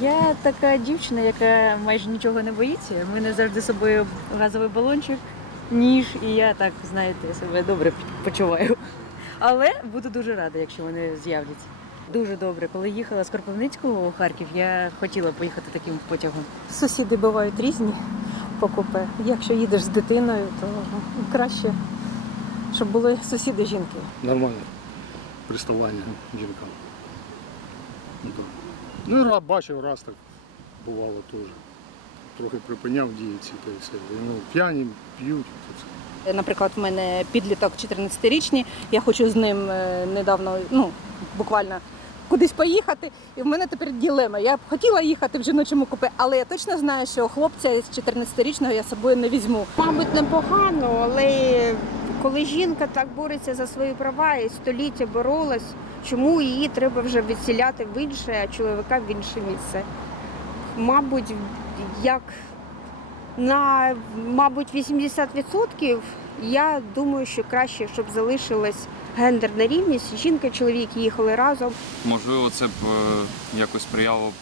Я така дівчина, яка майже нічого не боїться. У мене завжди з собою газовий балончик, ніж, і я так, знаєте, себе добре почуваю. Але буду дуже рада, якщо вони з'являться. Дуже добре. Коли їхала з Кропивницького у Харків, я хотіла поїхати таким потягом. Сусіди бувають різні по купе. Якщо їдеш з дитиною, то краще, щоб були сусіди жінки. Нормальне приставання жінкам. Ну, так. Ну, і раз бачив, раз так бувало теж. Трохи припиняв дії ці та й все. Ну, п'яні, п'ють. то це. Наприклад, в мене підліток 14-річний, я хочу з ним е, недавно, ну, буквально кудись поїхати. І в мене тепер ділема. Я б хотіла їхати в жіночому купе, але я точно знаю, що хлопця з 14-річного я з собою не візьму. Мабуть, непогано, але коли жінка так бореться за свої права і століття боролась, чому її треба вже відселяти в інше, а чоловіка в інше місце? Мабуть, як на мабуть 80% я думаю, що краще, щоб залишилась гендерна рівність. Жінка чоловік їхали разом. Можливо, це б е, якось сприяло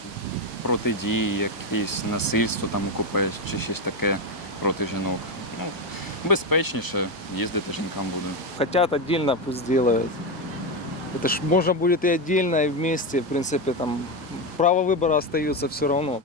протидії, якісь насильство там купе чи щось таке проти жінок. Безпечніше їздити жінкам буде. Хотят віддільно, пусть делают. Это ж можно будет и отдельно, и вместе. В принципе, там право выбора остается все равно.